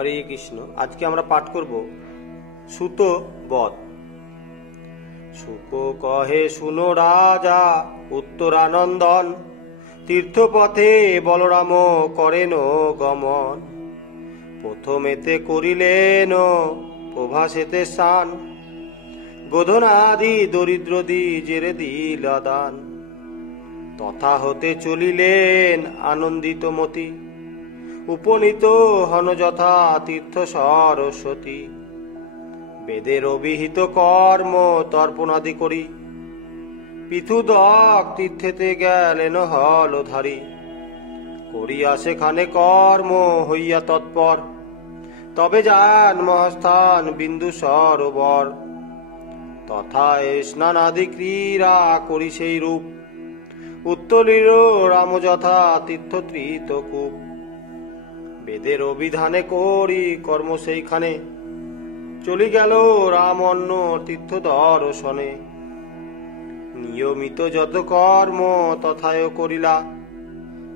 হরে কৃষ্ণ। আজকে আমরা পাঠ করব সুত বধ। সুক কহে শুনো রাজা উত্তরানন্দন, তীর্থপথে বলরাম করেন গমন। প্রথমেতে করিলেন প্রভাসেতে স্নান, গোধনাদি দরিদ্রদি জেরে দিল দান। তথা হতে চলিলেন আনন্দিত মতি, উপনীত হন যথা তীর্থ সরস্বতী। বেদের অভিহিত কর্ম তর্পণাদি করি, পৃথুদক তীর্থেতে গেলেন হলধারী। করিয়া সেখানে কর্ম হইয়া তৎপর, তবে যান মহাস্থান বিন্দু সরোবর। তথা স্নানাদি ক্রীড়া করি সেই রূপ, উত্তলিল রাম যথা তীর্থ ত্রিতকূপ। বেদের অভিধানে করি কর্ম সেইখানে, চলি গেল রাম অন্য তীর্থ দর্শনে। নিয়মিত যত কর্ম তথায় করিলা,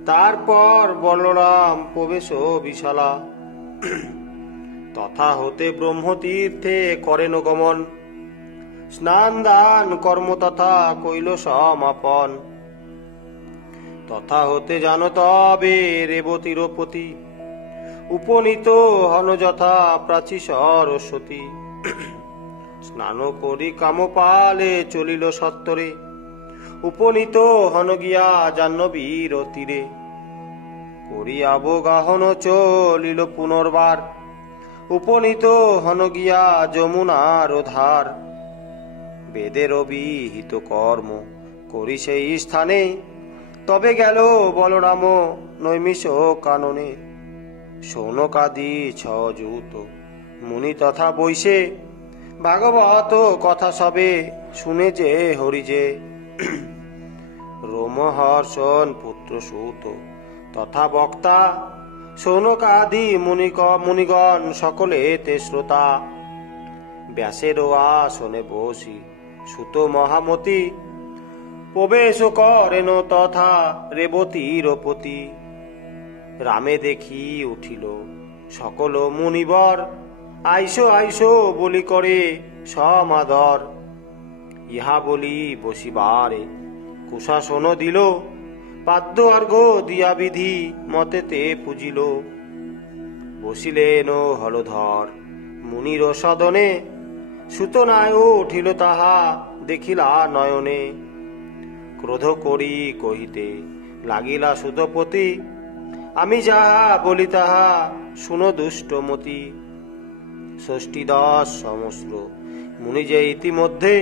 তারপর বলরাম প্রবেশ বিশালা। তথা হতে ব্রহ্মতীর্থে করেন গমন, স্নান দান কর্ম তথা কইল সমাপন। তথা হতে জান তবে রেবতীর পতি, উপনীত হন যথা প্রাচী সরস্বতী। স্নান করি কামপালে চলিল সত্তরে, উপনীত হন গিয়া জাহ্নবীর তীরে। করি অবগাহন চলিল পুনর্বার, উপনীত হন গিয়া যমুনার ধার। বেদের অভিহিত কর্ম করি সেই স্থানে, তবে গেল বলরাম নৈমিষ কাননে। সৌনকাদি ছযুত মুনি তথা বৈশে, ভাগবত কথা সবে শুনে যে হরি যে। রোমহর্ষণ পুত্র সুত তথা বক্তা, সৌনকাদি মুনিগণ সকলে তে শ্রোতা। ব্যাসের আসনে বসি সুত মহামতি, প্রবেশ করেন তথা রেবতীর পতি। রামে দেখি উঠিল সকল মুনিবর, আইসো আইসো বলি করে সমাদর। ইহা বলি বসিবারে কুশাসন দিল, পাদ্য অর্ঘ দিয়া বিধি মতেতে পুজিল। বসিলেন হলধর মুনির সদনে, সুতনায় উঠিল তাহা দেখিলা নয়নে। ক্রোধ করি কহিতে লাগিলা সুতপতি, আমি যাহা বলি তাহা শুনো দুষ্টমতি। ৬০-১০ সহস্র মুনি যে ইতিমধ্যে,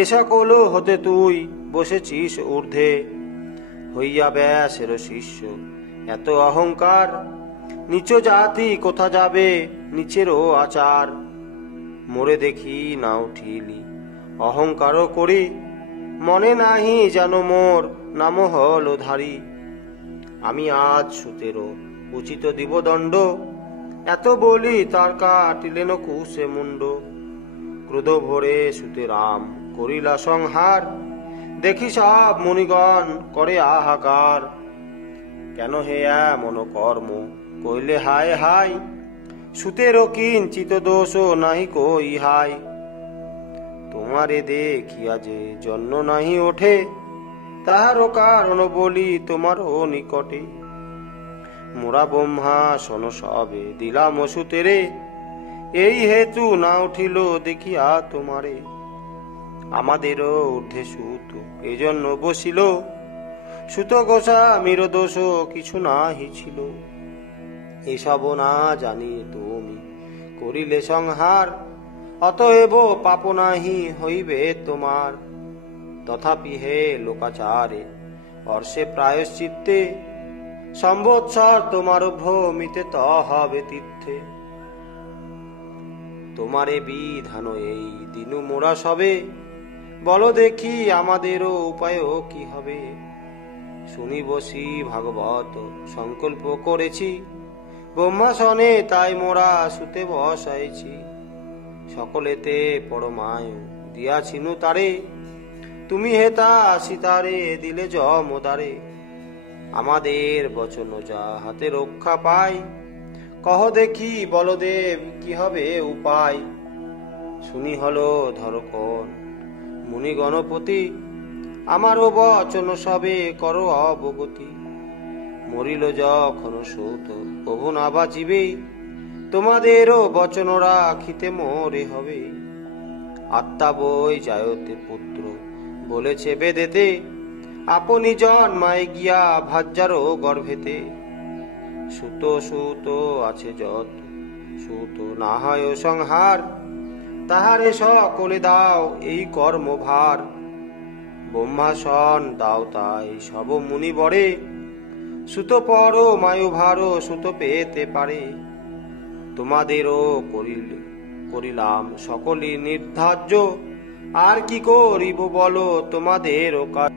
এ সকল হতে তুই বসেছিস ঊর্ধ্বে। হইয়া ব্যাসের শিষ্য এত অহংকার, নিচ জাতি কোথা যাবে নিচেরও আচার। মোরে দেখি না উঠিলি অহংকার করি, মনে নাহি যেন মোর নাম হলধারী। আমি আজ সুতেরও উচিত দিব দণ্ড, এত বলি তার কাটিলেন কুশে মুন্ড। ক্রোধ ভরে সুতে রাম করিলা সংহার, দেখি সব মুনিগণ করে আহাকার। কেন হে এমন কর্ম কইলে হায় হায়, সুতেরও কিঞ্চিত দোষ নাহি কই হায়। তোমারে দেখিয়া যে জন্য নাহি ওঠে, তাহারও কারণ বলি তোমারও নিকটে। মোরা ব্রহ্মাসন সবে দিলাম সুতেরে, এই হেতু না উঠিল দেখিয়া তোমারে। আমাদেরও ঊর্ধ্বে সুত এজন্য বসিল, সুত গোস্বামীর দোষ কিছু নাহি ছিল। এসব না জানি তুমি করিলে সংহার, অতএব পাপ নাহি হইবে তোমার। তথাপি হে লোকাচারে অর্ষে প্রায়শ্চিত্তে, সম্বৎসর তোমার ভ্রমিতে ত হবে তীর্থে। তোমারে বিধান এই দিনু মোরা সবে, বলো দেখি আমাদেরও উপায় কি হবে। শুনি বসি ভাগবত সংকল্প করেছি, ব্রহ্মাসনে তাই মোরা সুতে বসাইছি। সকলেতে পরমায়ু দিয়াছিনু তারে, তুমি হেতা সীতারে দিলে যমদারে। আমাদের বচন যা হাতে রক্ষা পায়, কহ দেখি বলদেব কি হবে উপায়। শুনি হলো ধরকন মুনি গণপতি, আমারও বচন সবে করো অবগতি। মরিল যখন সুত প্রভু না বাঁচিবে, তোমাদেরও বচন রাখিতে মোরে হবে। আত্মা বই যায়তে পুত্র বলেছে বেদেতে, আপনি জন্মায় গিয়া ভাজ্যারও গর্ভেতে। সুত সুত আছে যত, সুত না হয় সংহার, তাহারে সকলে দাও এই কর্মভার। ব্রহ্মাসন দাও তাই সব মুনি বরে, সুত পর মায়ু ভার সুত পেতে পারে। তোমাদেরও করিলাম সকলই নির্ধার্য, আর কি করিব বলো তোমাদেরও কাজ।